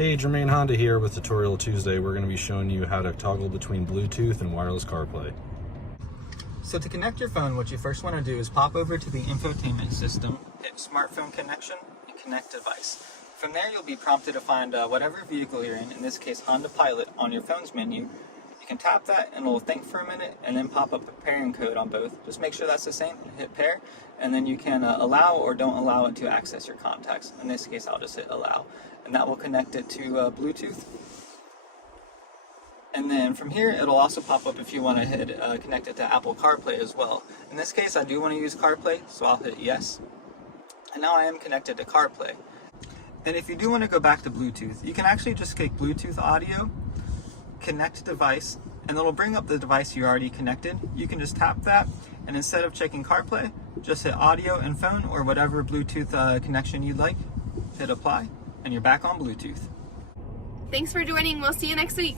Hey, Germain Honda here with Tutorial Tuesday. We're going to be showing you how to toggle between Bluetooth and wireless CarPlay. So to connect your phone, what you first want to do is pop over to the infotainment system, hit smartphone connection, and connect device. From there, you'll be prompted to find whatever vehicle you're in this case Honda Pilot, on your phone's menu. You can tap that and it'll think for a minute and then pop up a pairing code on both. Just make sure that's the same, hit pair, and then you can allow or don't allow it to access your contacts. In this case, I'll just hit allow, and that will connect it to Bluetooth. And then from here, it'll also pop up if you want to hit connect it to Apple CarPlay as well. In this case, I do want to use CarPlay, so I'll hit yes. And now I am connected to CarPlay. And if you do want to go back to Bluetooth, you can actually just click Bluetooth audio, connect device, and it'll bring up the device you already connected. You can just tap that, and instead of checking CarPlay, just hit audio and phone or whatever Bluetooth connection you'd like, hit apply, and you're back on Bluetooth. Thanks for joining. We'll see you next week.